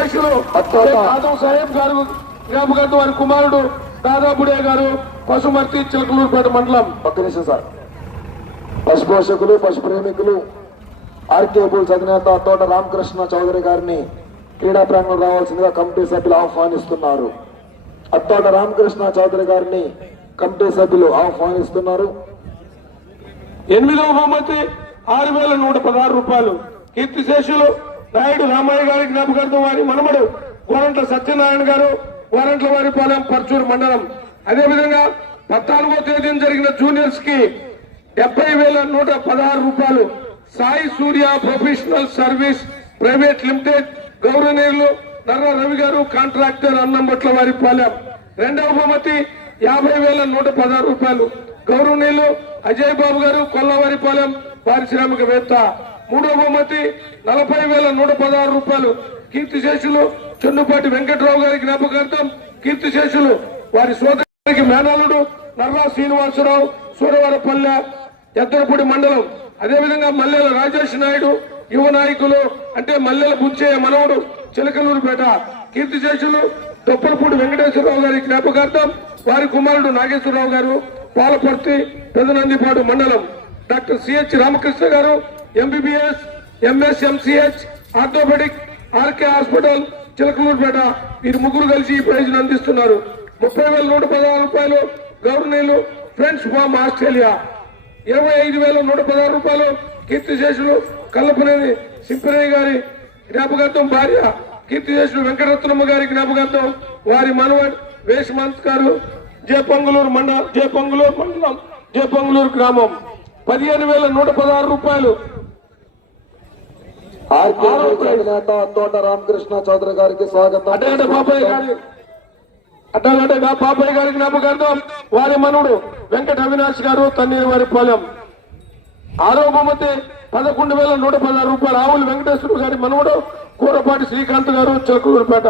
అత్తోట. యాదవ్ సాహెబ్ గారు జ్ఞాపకార్థం వారి కుమారుడు దాదాపుడే గారు పశుమర్తి చిలకలూరుపేట మండలం. ఒక్క నిమిషం సార్. పశు పోషకులు పశు ప్రేమికులు ఆర్కే బుల్స్ అధినేత తోట రామకృష్ణ చౌదరి గారిని క్రీడా ప్రాంగణం రావాల్సిందిగా కమిటీ సభ్యులు ఆహ్వానిస్తున్నారు. అత్తోట రామకృష్ణ చౌదరి గారిని కమిటీ సభ్యులు ఆహ్వానిస్తున్నారు. ఎనిమిదవ బహుమతి ఆరు వేల నూట పదహారు రూపాయలు. కీర్తి శేషులు నాయుడు రామయ్య గారి జ్ఞాపకార్థం వారి మనమడు కోరంట్ల సత్యనారాయణ గారు గోరంట్ల వారిపాలెం పర్చూరు మండలం. అదేవిధంగా పద్నాలుగో తేదీన జరిగిన జూనియర్స్కి డెబ్బై వేల నూట పదహారు రూపాయలు Sai Surya professional service private limited గౌరవనీయులు నర్ర రవి గారు కాంట్రాక్టర్ అన్నంబట్ల వారిపాలెం రెండవ బహుమతి యాభై వేల నూట పదహారు రూపాయలు. గౌరవనీయులు అజయ్ బాబు గారు కొల్లవారిపాలెం పారిశ్రామికవేత్త. మూడో బహుమతి నలభై వేల నూట పదహారు రూపాయలు. కీర్తిశేషులు చెన్నుపాటి వెంకట్రావు గారి జ్ఞాపకార్థం కీర్తిశేషులు వారి సోదరికి మేనల్లుడు నర్రా శ్రీనివాసరావు సూరవరపల్లె ఎద్దరపూడి మండలం. అదేవిధంగా మల్లెల రాజేష్ నాయుడు యువ నాయకులు అంటే మల్లెల బుచ్చయ్య మనవడు చిలకలూరుపేట. కీర్తిశేషులు దొప్పలపూడి వెంకటేశ్వరరావు గారి జ్ఞాపకార్థం వారి కుమారుడు నాగేశ్వరరావు గారు పాలపర్తి పెదనందిపాడు మండలం. Doctor CH Ramakrishna garu MBBS MS MCH orthopaedic RK hospital Chilakaluripet వీరు ముగ్గురు కలిసి ఈ ప్రైజ్ అందిస్తున్నారు. ముప్పై వేల నూట పదహారు రూపాయలు గవర్నీలు ఫ్రెండ్స్ ఫామ్ ఆస్ట్రేలియా. ఇరవై ఐదు వేల నూట పదహారు రూపాయలు కీర్తిశేషులు కల్లపనేని సింపరయ్య గారి జ్ఞాపకార్థం భార్య కీర్తిశేషులు వెంకటరత్నమ్మ గారి జ్ఞాపకార్థం వారి మనవడ్ వేషమంత్ గారు జేపంగులూరు మండలం జయపంగులూరు మండలం జయపంగులూరు గ్రామం. పదిహేను వేల నూట పదహారు రూపాయలు ఆర్కే అధినేత తోట రామకృష్ణ చౌదరి గారికి స్వాగతం. అడ్డగడ్డ బాబాయ్ గారి అడ్డగడ్డ బాబాయ్ గారి జ్ఞాపకార్థం వారి మనవుడు వెంకట అవినాష్ గారు తన్నీరు వారి పాలెం. ఆరో బహుమతి పదకొండు వేల నూట పదహారు రూపాయలు ఆవులు వెంకటేశ్వర గారి మనవడు కూరపాటి శ్రీకాంత్ గారు చిలకూరుపేట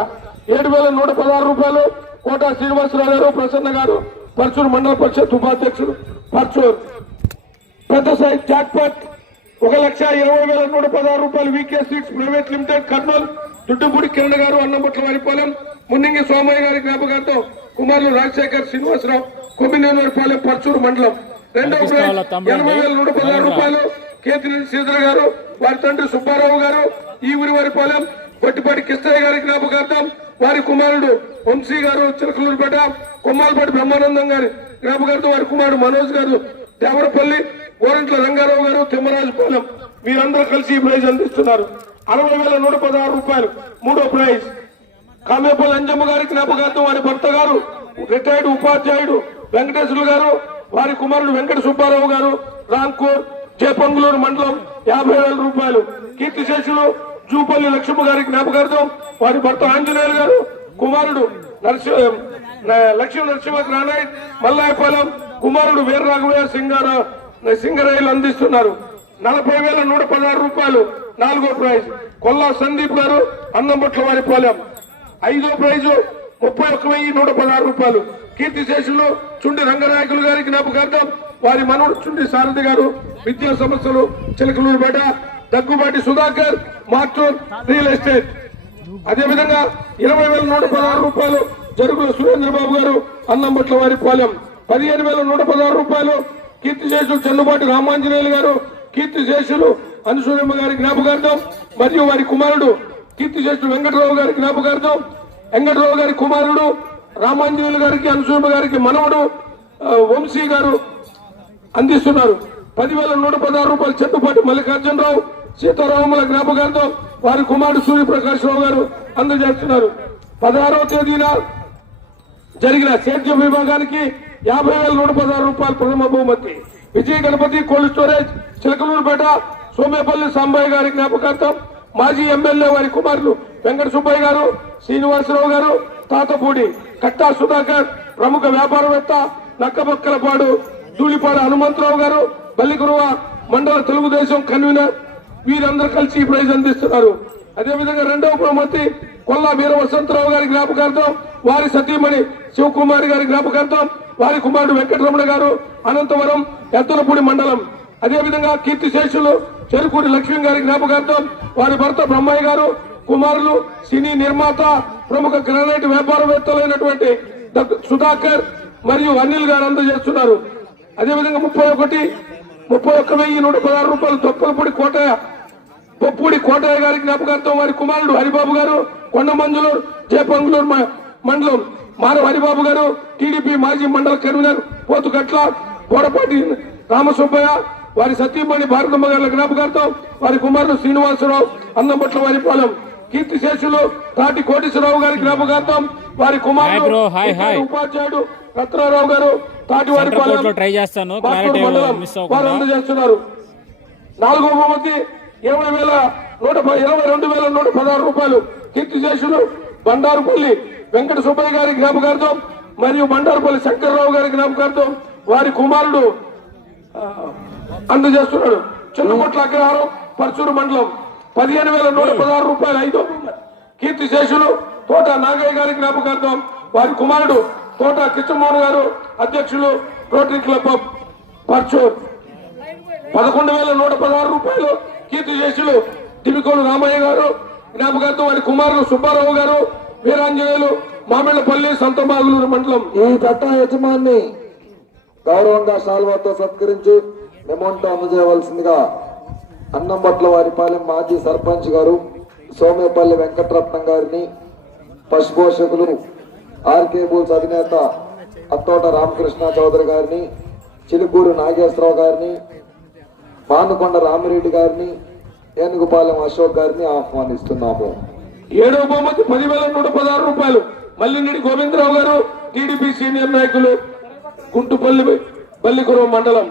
ఏడు వేల నూట పదహారు రూపాయలు కోట శ్రీనివాసరావు గారు ప్రసన్న గారు పర్చూరు మండల పరిషత్ ఉపాధ్యక్షుడు పర్చూరు పెద్ద సైజ్ జాక్పాట్ ఒక లక్ష ఇరవై వేల నూట పదహారు రూపాయలు VK seats private limited Kurnool Duddupudi Kiran garu Annabutla Varipalem మున్నింగి Somayya గారి జ్ఞాపకార్థం కుమారులు రాజశేఖర్ శ్రీనివాసరావు కొమ్మినేని వారిపాలెం పర్చూరు మండలం. రెండవ ఎనభై వేల నూట పదహారు రూపాయలు కేతిరెడ్డి శ్రీధర్ గారు వారి తండ్రి సుబ్బారావు గారు ఈ ఊరి వారిపాలెం బట్టిపాటి కిష్టయ్య గారి జ్ఞాపకార్థం వారి కుమారుడు వంశీ గారు చిలకలూరుపేట కొమ్మాలపాటి బ్రహ్మానందం గారి జ్ఞాపకార్థం వారి కుమారుడు మనోజ్ గారు దేవరపల్లి గోరంట్ల రంగారావు గారు తిమ్మరాజుపాలెం మీరందరూ కలిసి ఈ ప్రైజ్ అందిస్తున్నారు. అరవై వేల నూట పదహారు రూపాయలు మూడో ప్రైజ్. కామేపల్లి అంజమ్మ గారి జ్ఞాపకార్థం వారి భర్త గారు రిటైర్డ్ ఉపాధ్యాయుడు వెంకటేశ్వరులు గారు వారి కుమారుడు వెంకట సుబ్బారావు గారు రాంకూర్ జయపంగులూరు మండలం యాభై వేల రూపాయలు. కీర్తిశేషులు జూపల్లి లక్ష్మ గారి జ్ఞాపకార్థం వారి భర్త ఆంజనేయులు గారు కుమారుడు నరసి లక్ష్మీ నరసింహ గ్రానైట్ మల్లాయపాలెం కుమారుడు వీర రాఘవయ్య సింగార సింగరాయిలు అందిస్తున్నారు. నలభై వేల నూట పదహారు రూపాయలు. నాలుగో ప్రైజ్. కొల్లా సందీప్ గారు అన్నంబట్ల వారిపాలెం ఐదో ప్రైజు ముప్పై ఒక్క వెయ్యి నూట పదహారు రూపాయలు. కీర్తి శేషులు చుండి రంగనాయకులు గారి జ్ఞాపకార్థం వారి మనవడు చుండి సారథి గారు విద్యా సమస్యలు చిలకలూరుపేట దగ్గుబాటి సుధాకర్ మార్చూర్ రియల్ ఎస్టేట్. అదేవిధంగా ఇరవై వేల నూట పదహారు రూపాయలు జరుగుల సురేంద్రబాబు గారు అన్నంబట్ల వారి పాలెం. పదిహేను వేల నూట పదహారు రూపాయలు కీర్తిశేషులు చెన్నుబాటి రామాంజనేయులు గారు కీర్తిశేషులు అనుసూయమ్మ గారి జ్ఞాపకార్థం మరియు వారి కుమారుడు కీర్తిశేషులు వెంకటరావు గారి జ్ఞాపకార్థం వెంకటరావు గారి కుమారుడు రామాంజనేయులు గారికి అనుసూయమ్మ గారికి మనవడు వంశీ గారు అందిస్తున్నారు. పదివేల నూట పదహారు రూపాయలు చెట్టుపాటి మల్లికార్జునరావు సీతారామముల జ్ఞాపకార్థం వారి కుమారుడు సూర్యప్రకాష్ రావు గారు అందజేస్తున్నారు. పదహారవ తేదీన జరిగిన సేద్య విభాగానికి యాభై వేల నూట పదహారు రూపాయలు ప్రథమ బహుమతి విజయ గణపతి కోల్డ్ స్టోరేజ్ చిలకలూరుపేట సోమేపల్లి సాంబయ్య గారి జ్ఞాపకార్థం మాజీ ఎమ్మెల్యే వారి కుమారులు వెంకట సుబ్బయ్య గారు శ్రీనివాసరావు గారు తాతపూడి కట్టా సుధాకర్ ప్రముఖ వ్యాపారవేత్త నక్కబక్కలపాడు ధూళిపాడు హనుమంతరావు గారు బల్లికురువ మండల తెలుగుదేశం కన్వీనర్. వీరందరూ కలిసి ఈ ప్రైజ్ అందిస్తున్నారు. అదేవిధంగా రెండవ బహుమతి కొల్లా వీర వసంతరావు గారి జ్ఞాపకార్థం వారి సతీమణి శివకుమారి గారి జ్ఞాపకార్థం వారి కుమారుడు వెంకటరమణ గారు అనంతవరం ఎత్తలపూడి మండలం. అదేవిధంగా కీర్తి శేషులు చెరుకూరి లక్ష్మీ గారి జ్ఞాపకార్థం వారి భర్త బ్రహ్మయ్య గారు కుమారులు సినీ నిర్మాత ప్రముఖ గ్రానైట్ వ్యాపారవేత్తలైనటువంటి సుధాకర్ మరియు అనిల్ గారు అందజేస్తున్నారు. అదేవిధంగా ముప్పై ఒకటి ముప్పై ఒక్క వెయ్యి నూట పదహారు రూపాయలు దొప్పలపూడి కోటయ్య పొప్పూడి కోటయ్య గారి జ్ఞాపకార్థం వారి కుమారుడు హరిబాబు గారు కొండమంజులూరు జయపంగులూరు మ- మండలం. మానవ హరిబాబు గారు టీడీపీ మాజీ మండల కన్వీనర్ పోతుగట్ల బోడపాటి రామసుబ్బయ్య వారి సతీమణి భారతమ్మ గారి జ్ఞాపకార్థం వారి కుమారుడు శ్రీనివాసరావు అన్నంబట్ల వారిపాలెం కీర్తి శేషులు తాటి కోటేశ్వరరావు గారి జ్ఞాపకార్థం వారి కుమారుడు. ఉపాధ్యాయుడు రత్నారావు గారు తాటి వారిపాలెం ట్రై చేస్తాను. వారు అందజేస్తున్నారు నాలుగో బహుమతి ఇరవై వేల నూట ఇరవై రెండు వేల నూట పదహారు రూపాయలు. కీర్తి శేషులు బండారుపల్లి వెంకట సుబ్బయ్య గారి జ్ఞాపకార్థం మరియు బండారుపల్లి శంకర్రావు గారి జ్ఞాపకార్థం వారి కుమారుడు అందజేస్తున్నాడు. చిన్నపట్ల అగ్రహారం పరచూరు మండలం. పదిహేను వేల నూట పదహారు రూపాయలు ఐదు కీర్తి శేషులు తోట నాగయ్య గారి జ్ఞాపకార్థం వారి కుమారుడు తోట కిచ్చమోహన్ గారు అధ్యక్షులు రోటరీ క్లబ్ ఆఫ్ పర్చూర్. పదకొండు వేల నూట పదహారు రూపాయలు కీర్తి శేషులు దివికోలు రామయ్య గారు జ్ఞాపకార్థం వారి కుమారుడు సుబ్బారావు గారు వీరాంజనేయులు మామిళ్ళపల్లి సంతమాగులూరు మండలం. ఈ చట్ట యజమాన్ని గౌరవంగా శాల్వాతో సత్కరించి మెమోంటో అందజేయవలసిందిగా అన్నంబట్ల వారిపాలెం మాజీ సర్పంచ్ గారు సోమేపల్లి వెంకటరత్నం గారిని పశుపోషకులు ఆర్కే బూల్స్ అధినేత అత్తోట రామకృష్ణ చౌదరి గారిని చిలుకూరు నాగేశ్వరరావు గారిని పానుకొండ రామిరెడ్డి గారిని ఏనుగుపాలెం అశోక్ గారిని ఆహ్వానిస్తున్నాము. ఏడవ బహుమతి పదివేల నూట పదహారు రూపాయలు. మల్లిరెడ్డి గోవిందరావు గారు టీడీపీ సీనియర్ నాయకులు గుంటుపల్లి బల్లికురం మండలం.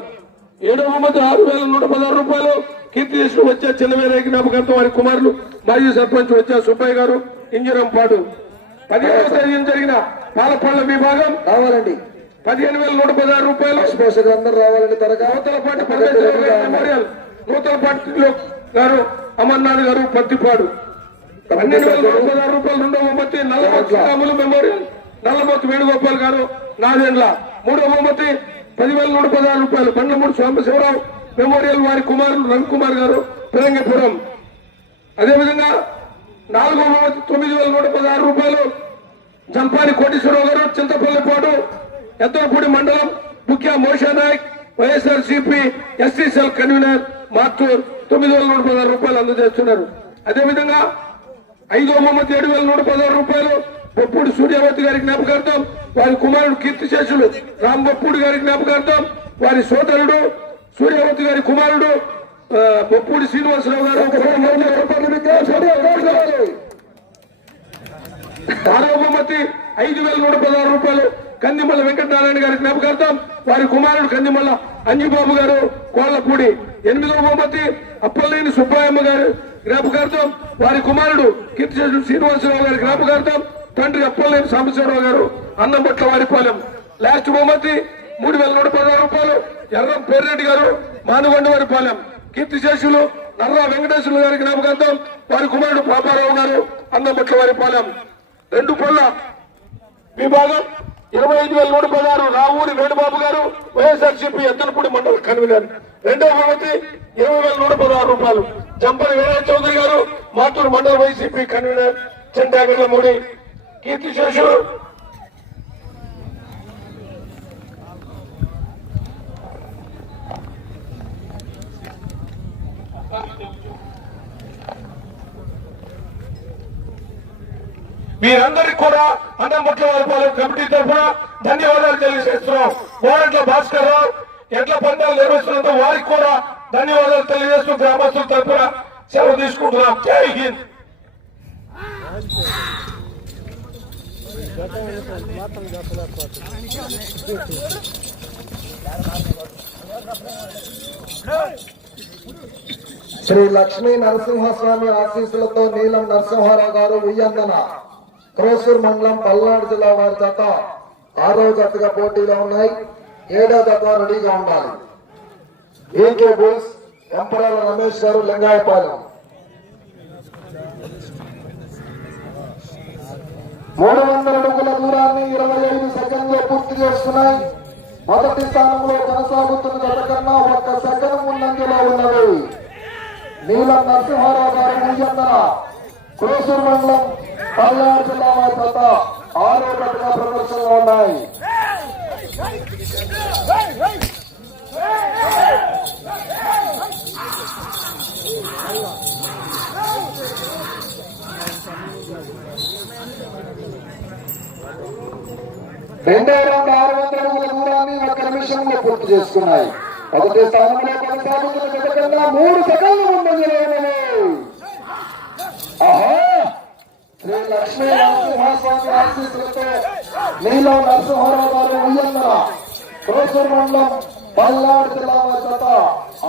ఏడవ బహుమతి ఆరు వేల నూట పదహారు రూపాయలు. కీర్తి చేసిన వచ్చే చిన్నవేరే జ్ఞాపకార్థం వారి కుమారులు మాజీ సర్పంచ్ వచ్చే సుబ్బయ్య గారు ఇంజరంపాడు పదిహేనవ తేదీన జరిగిన పాలపళ్ళ విభాగం. రావాలండి. పదిహేను వేల నూట పదహారు రూపాయలు. పశుపోషకులు అందరూ రావాలండి త్వరగా. నూతలపాటి మెమోరియల్ నూతలపాటిలో గారు అమర్నాథ్ గారు పత్తిపాడు. పన్నెండు వేల పదహారు రూపాయలు రెండవ బహుమతి నల్లమోతి శ్రీరాములు మెమోరియల్ నల్లమోతి వేణుగోపాల్ గారు నాదెండ్ల. మూడవ బహుమతి పదివేల నూట పదహారు రూపాయలు బండ్లమూడి సోమశివరావు మెమోరియల్ వారి కుమారులు రవికుమార్ గారు పిరంగపురం అదేవిధంగా నాలుగో బహుమతి తొమ్మిది వేల నూట పదహారు రూపాయలు జంపాని కోటేశ్వరరావు గారు చింతపల్లిపాడు ఎద్దరపూడి మండలం ముఖ్య Mosha Nayak YSR CP SC cell convener Mathur తొమ్మిది వేల నూట పదహారు రూపాయలు అందజేస్తున్నారు. అదేవిధంగా ఐదో బహుమతి ఏడు వేల నూట పదహారు రూపాయలు. బొప్పూడి సూర్యవతి గారి జ్ఞాపకార్థం. వారి కుమారుడు కీర్తిశేషులు రామ్ బొప్పూడి గారి జ్ఞాపకార్థం. వారి సోదరుడు సూర్యవతి గారి కుమారుడు బొప్పూడి శ్రీనివాసరావు గారు. ఆరవ బహుమతి ఐదు వేల నూట పదహారు రూపాయలు. కందిమల్ల వెంకటనారాయణ గారి జ్ఞాపకార్థం. వారి కుమారుడు కందిమల్ల అంజుబాబు గారు కోళ్ళపూడి ఎనిమిదవ బహుమతి అప్పలనేని సుబ్బయ్యమ్మ గారు జ్ఞాపకార్థం వారి కుమారుడు కీర్తిశేషుడు శ్రీనివాసరావు గారి జ్ఞాపకార్థం తండ్రి అప్పలేని సాంబశివరావు గారు అన్నంబట్ల వారిపాలెం లాస్ట్ బహుమతి మూడు వేల నూట పదహారు రూపాయలు. ఎర్రం పేరెడ్డి గారు మానుగొండ వారిపాలెం కీర్తిశేషులు నర్రా వెంకటేశ్వర గారి జ్ఞాపకార్థం వారి కుమారుడు పాపారావు గారు అన్నంబట్ల వారిపాలెం రెండు పళ్ళ విభాగం ఇరవై ఐదు వేల నూట పదహారు రావూరి వేణుబాబు గారు వైఎస్ఆర్సీపీ ఎద్దనపూడి మండల కన్వీనర్. రెండవ బహుమతి ఇరవై వేల నూట పదహారు రూపాయలు. జంపల్ వీరరాజ్ చౌదరి గారు మాటూరు మండల వైసీపీ కన్వీనర్ చెండాగర్ల మూడి. కీర్తి శేషు మీరందరికి కూడా అన్నం అన్నంపట్ల వారిపాలెం కమిటీ తరఫున ధన్యవాదాలు తెలియజేస్తున్నాం. గోరంట్ల భాస్కర్ రావు ఎట్ల పండుగ నిర్వహిస్తున్నందుకు వారికి కూడా ధన్యవాదాలు తెలియజేస్తూ గ్రామస్తుల తరఫున సెలవు తీసుకుంటున్నాం. జై హింద్. శ్రీ లక్ష్మీ నరసింహస్వామి ఆశీస్సులతో నీలం నరసింహారావు గారు ఉయ్యందన క్రోసూర్ మండలం పల్నాడు జిల్లా వారి జత ఆరో జతగా పోటీలో ఉన్నాయి. ఏడో జత రెడీగా ఉండాలి. ఏకే బుల్స్ ఎంపరాల రమేష్ గారు లింగాయపాలెం. మూడు వందల అడుగుల దూరాన్ని ఇరవై ఐదు సెకండ్లో పూర్తి చేస్తున్నాయి. మొదటి స్థానంలో కొనసాగుతున్న గతకన్నా ఒక్క సెకండ్ ముందంజలో ఉన్నది. నీలం నరసింహారావు గారు ముయ్యందన క్రోసూరు మండలం పల్నాడు జిల్లా వారి కొత్త ఆరో గంటగా ప్రదర్శనలో ఉన్నాయి. రెండో రౌండ్ ఆరు వందల అడుగుల దూరాన్ని ఒక నిమిషంలో పూర్తి చేసుకున్నాయి. మొదటి స్థానంలో కొనసాగుతున్న మూడు సెకండ్లు ముందంజలో ఉన్నవి ఆహా! శ్రీ లక్ష్మీ నరసింహస్వామి ఆశీస్సులతో నీలో నరసింహారావు ఉయ్యందర క్రోసూరు మండలం పల్నాడు జిల్లా జత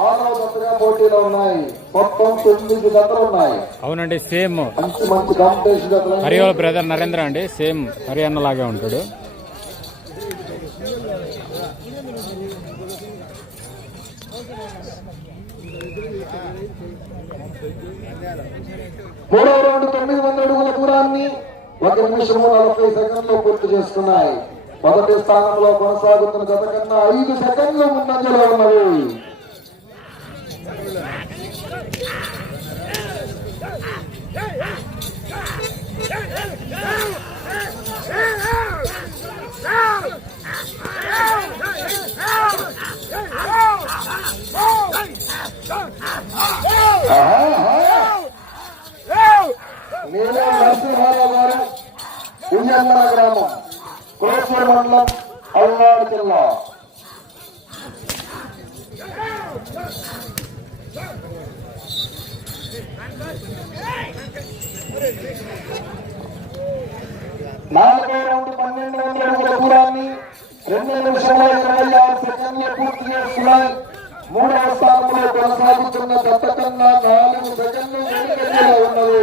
ఆరో జతగా పోటీలో ఉన్నాయి. మొత్తం తొమ్మిది జతలు ఉన్నాయి. అవునండి సేమ్. మంచి మంచి కాంపిటీషన్ జతలు హరియోల బ్రదర్ నరేంద్ర అండి సేమ్ హరి అన్న లాగే ఉంటాడు. మూడవ రౌండ్ తొమ్మిది వందల అడుగుల దూరాన్ని ఒక నిమిషము నలభై సెకండ్లు పూర్తి చేస్తున్నాయి మొదటి స్థానంలో కొనసాగుతున్న గత కన్నా ఐదు సెకండ్లు ముందంజలో ఉన్నవి. ఆహా! నీలం నరసింహారావు గారు ఉయ్యన్నర గ్రామం కురసూరు మండలం అల్వాడు జిల్లా నాలుగో రౌండ్ పన్నెండు వందల అడుగుల దూరాన్ని రెండు నిమిషంలో ఇరవై ఆరు సెకండ్లు పూర్తి చేస్తున్నాయి మూడవ స్థానంలో కొనసాగుతున్న గత నాలుగు సెకండ్లు వెనుకంజలో ఉన్నది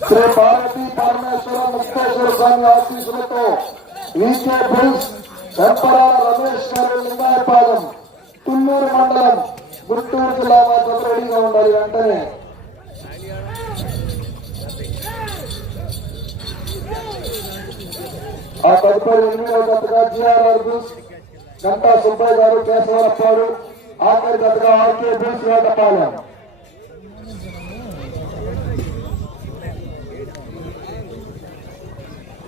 శ్రీ భారతీ పరమేశ్వర ముక్తేశ్వర స్వామి ఆశీస్సులతో వికే బుల్స్ వెంపరాల రమేష్ గారు లింగాయపాలెం తుమ్మూరు మండలం గుంటూరు జిల్లా వారి రెడీగా ఉండాలి వెంటనే. ఆ తదుపరి ఎనిమిదవ జతగా జిఆర్ఆర్ బుల్స్ గంటా సుబ్బయ్య గారు కేశవరప్పాడు ఆఖరి జతగా ఆర్కే బుల్స్ వేటపాలెం.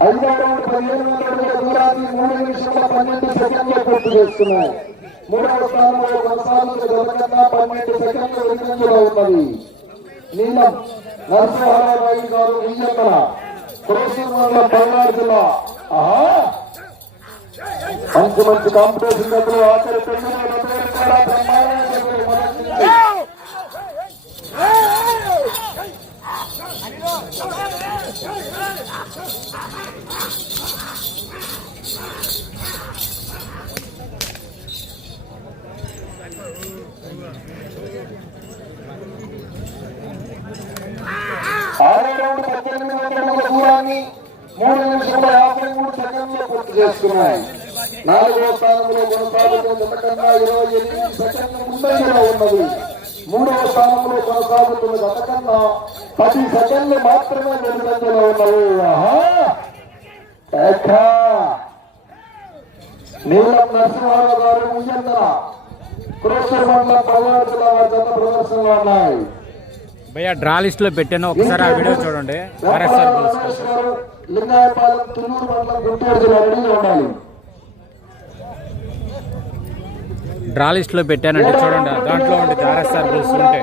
రౌండ్ పదిహేను వందల దూరాన్ని మూడు పన్నెండు సెకండ్లు పూర్తి చేస్తున్నాయి. మూడవ స్థానంలో కొనసాగుతున్న జతకన్నా పన్నెండు సెకండ్లు వెనుకంజలో ఉన్నది. నీలం నరసింహారావు గారు మండలం పల్నాడు జిల్లా. ఆహా! మంచి మంచి కాంపిటీషన్ జతలు ఆఖరి తొమ్మిది కూడా ఆరో రౌండ్ పద్దెనిమిది వందల దూరాన్ని మూడు నిమిషముల యాభై మూడు సెకండ్లో పూర్తి చేస్తున్నాయి నాలుగో స్థానంలో కన్నా ఇరవై ఎనిమిది సెకండ్లు ముందంజలో ఉన్నది. మూడవ స్థానంలో కొనసాగుతున్న పది సెకండ్లు మాత్రమే వెనుకంజలో ఉన్నవి! నీలం నరసింహారావు గారు ఉయ్యందర క్రోసర్ మండలం పల్నాడు జిల్లా వారి జత ప్రదర్శనలో ఉన్నాయి. భయ్య డ్రా లిస్ట్లో పెట్టాను. ఒకసారి ఆ వీడియో చూడండి. లింగాయపాలెం తుల్లూరు మండలం గుంటూరు జిల్లా రెడీగా ఉండాలి. డ్రా లిస్ట్లో పెట్టానండి చూడండి దాంట్లో ఉంటుంది ఆర్ఎస్ఆర్ బుల్స్ ఉంటే.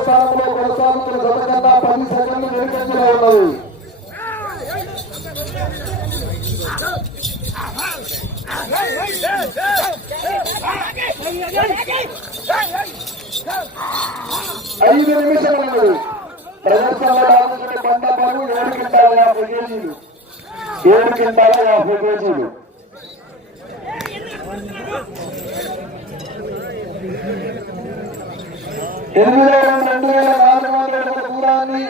స్థానంలో కొనసాగుతున్న పది సెకండ్లు వెనుకంజలో ఐదు నిమిషాలు ఉన్నది ఏడు క్వింటాల యాభై కేజీలు ఏడు క్వింటాల యాభై కేజీలు ఎనిమిది రెండు వేల నాలుగు వందల దూరాన్ని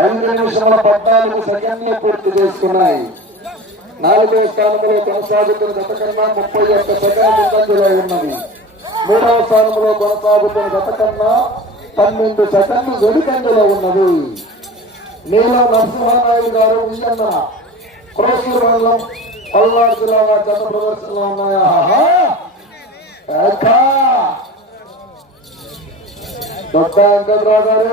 ఐదు నిమిషముల పద్నాలుగు సెకండ్లు పూర్తి చేసుకున్నాయి. నాలుగో స్థానంలో కొనసాగుతున్న గత కన్నా ముప్పై ఒక్క సెకండ్ ముందంజలో ఉన్నది. మూడవ స్థానంలో కొనసాగుతున్న గత కన్నా పన్నెండు సెకండ్లు వెనుకంజలో ఉన్నది. నీలం నరసింహానాయుడు గారు ఉందన్న క్రోసూరు మండలం పల్నాడు జిల్లాలో జత ప్రదర్శనలో ఉన్నాయా? ఆహా! దొడ్డ వెంకట్రావు గారు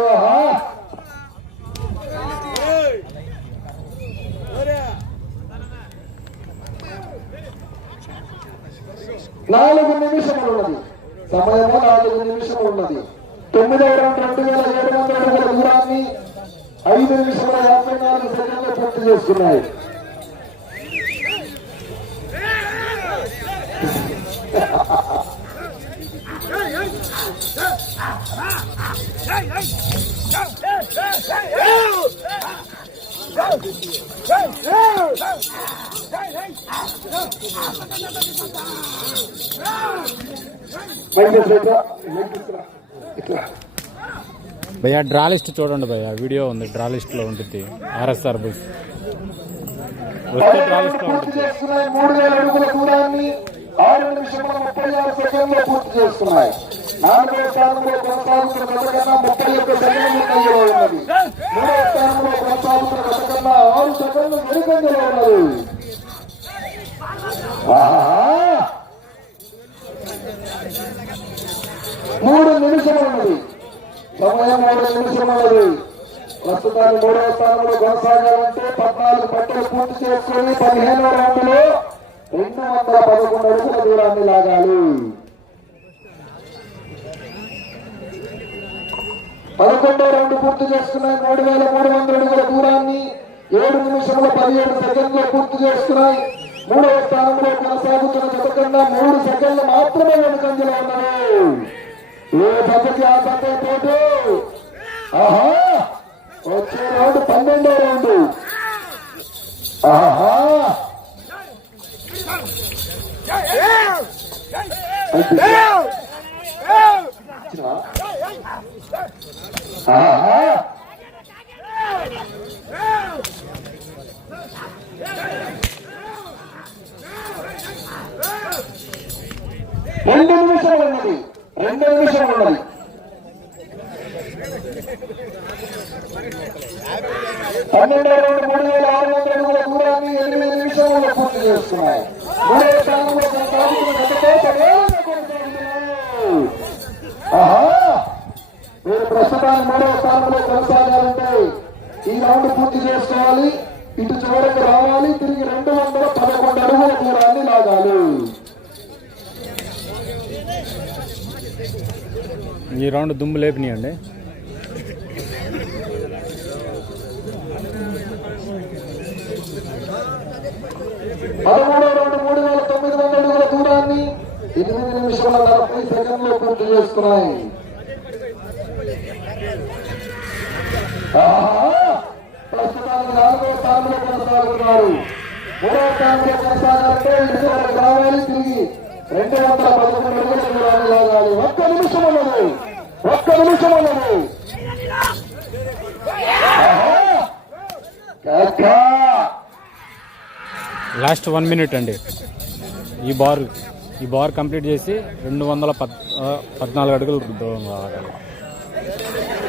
నాలుగు నిమిషములు ఉన్నది. సమయము నాలుగు నిమిషములు ఉన్నది. తొమ్మిదవ రౌండ్ రెండు వేల ఏడు వందల అడుగుల దూరాన్ని ఐదు నిమిషాల యాభై నాలుగు సెకండ్లు పూర్తి చేస్తున్నాయి. వెంకటేశ్వర ఇట్లా, వెంకటేశ్వర ఇట్లా భయ్యా డ్రా లిస్ట్ చూడండి భయ్యా. వీడియో ఉంది డ్రా లిస్ట్లో ఉంటుంది ఆర్ఎస్ఆర్ బుల్స్. వస్తే డ్రా ఉంటుంది మూడు వేల అడుగుల దూరాన్ని ఆరు నిమిషముల ముప్పై ఆరు పూర్తి చేస్తున్నాయి. స్థానంలో కొనసాగుతున్న ముప్పై ఒక్క సెకండ్లు ఉన్నది. స్థానంలో కొనసాగుతున్న ఆరు సెకండ్లు వెనుకంజలో ఉన్నది. ఆహా! మూడు నిమిషములున్నది సమయం మూడు నిమిషం ప్రస్తుతాన్ని ప్రస్తుతానికి మూడవ స్థానంలో కొనసాగాలంటే పద్నాలుగు పట్టలు పూర్తి చేసుకుని పదిహేనవ రౌండ్లో రెండు వందల పదకొండు అడుగుల దూరాన్ని లాగాలి. పదకొండో రౌండ్ పూర్తి చేసుకున్నాయి. మూడు వేల మూడు వందల అడుగుల దూరాన్ని ఏడు నిమిషంలో పదిహేడు సెకండ్లు పూర్తి చేసుకున్నాయి. మూడవ స్థానంలో కొనసాగుతున్న జత కన్నా మూడు సెకండ్లు మాత్రమే వెనుకంజలో ఉన్నారు ఏ జతకి ఆ జత పోటు ఆహా! వచ్చే రౌండ్ పన్నెండో రౌండ్. ఆహా! ఇచ్చినా? ఆహా! రెండు నిమిషాలు ఉన్నది. రెండు నిమిషం ఉన్నది పన్నెండు రెండు మూడు వేల ఆరు వందల అడుగుల దూరాన్ని ఎనిమిది నిమిషాలలో పూర్తి చేస్తున్నాయి. మూడో స్థానంలో ఆహా! మీరు ప్రస్తుతానికి మూడవ స్థానంలో కొనసాగాలంటే ఈ రౌండ్ పూర్తి చేసుకోవాలి. ఇటు చివరకు రావాలి. తిరిగి రెండు వందల పదకొండు అడుగుల దూరాన్ని లాగాలి. ఈ రౌండ్ దుమ్ము లేపినాయండి. పదమూడవ రౌండ్ మూడు వేల తొమ్మిది వందల అడుగుల దూరాన్ని ఎనిమిది నిమిషాల నలభై పూర్తి ప్రస్తుతానికి నాలుగో స్థానంలో కొనసాగుతున్నారు. మూడో స్థానంలో కొనసాగాలంటే ఇటు వరకు తిరిగి రెండు వందల పదకొండు లాగాలి ఒక్క నిమిషం ఉన్నది ఒక్క నిమిషం ఉన్నది ఆహా! కేక! లాస్ట్ వన్ మినిట్ అండి ఈ బార్ ఈ బార్ కంప్లీట్ చేసి రెండు వందల పద్ పద్నాలుగు అడుగులు దూరం రావాలి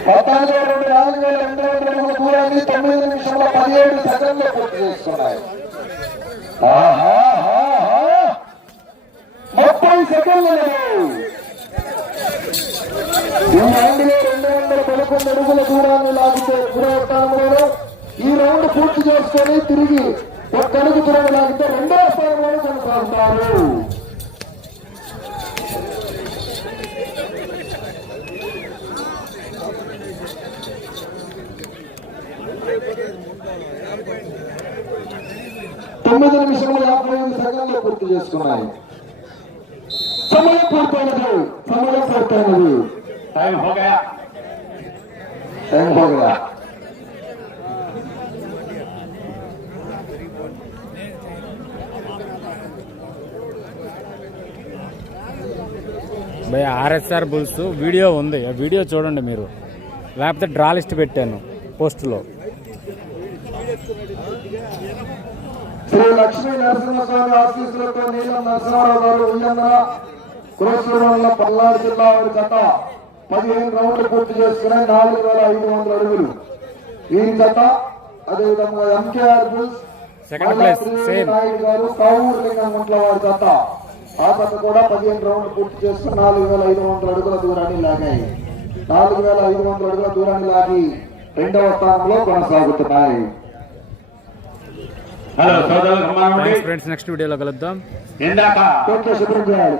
పద్నాలుగు రెండు నాలుగు వేల రెండు వందల అడుగుల దూరాన్ని తొమ్మిది నిమిషంలో పదిహేడు సెకండ్లు పూర్తి చేస్తున్నాయి ఆహాహాహా. ముప్పై సెకండ్లు ఈ రౌండ్లో రెండు వందల పదకొండు అడుగుల దూరాన్ని లాగితే మూడవ స్థానంలో ఈ రౌండ్ పూర్తి చేసుకొని తిరిగి ఒక్క అడుగు దూరం లాగితే రెండవ స్థానంలో కొనసాగుతారు. తొమ్మిది నిమిషముల యాభై ఐదు సెకండ్లు పూర్తి చేసుకున్నాయి. సమయం పూర్తయినది. సమయం పూర్తయినది. టైం హోగా టైం హోగా భయ ఆర్ఎస్ఆర్ బుల్స్ వీడియో ఉంది. ఆ వీడియో చూడండి మీరు. లేకపోతే డ్రా లిస్ట్ పెట్టాను పోస్టులో. శ్రీ లక్ష్మీ నరసింహస్వామి ఆశీస్సులతో నీలం నరసింహారావు గారు ఉయ్యన్న కురసూరు మండలం పల్నాడు జిల్లా వారి జత పదిహేను రౌండ్లు పూర్తి చేసుకుని నాలుగు వేల ఐదు వందల అడుగులు. వీరి జత అదేవిధంగా ఎంకేఆర్ బుల్స్. నాయుడు గారు కావూరు లింగంగుంట్ల వారి జత. ఆ జత కూడా పదిహేను రౌండ్లు పూర్తి చేస్తూ నాలుగు వేల ఐదు వందల అడుగుల దూరాన్ని లాగాయి. నాలుగు వేల ఐదు వందల అడుగుల దూరాన్ని లాగి రెండవ స్థానంలో కొనసాగుతున్నాయి. హలో సోదరులకు ఫ్రెండ్స్ నెక్స్ట్ వీడియోలో కలుద్దాం. ఇందాక కోట్ల శుభ్రం చేయాలి.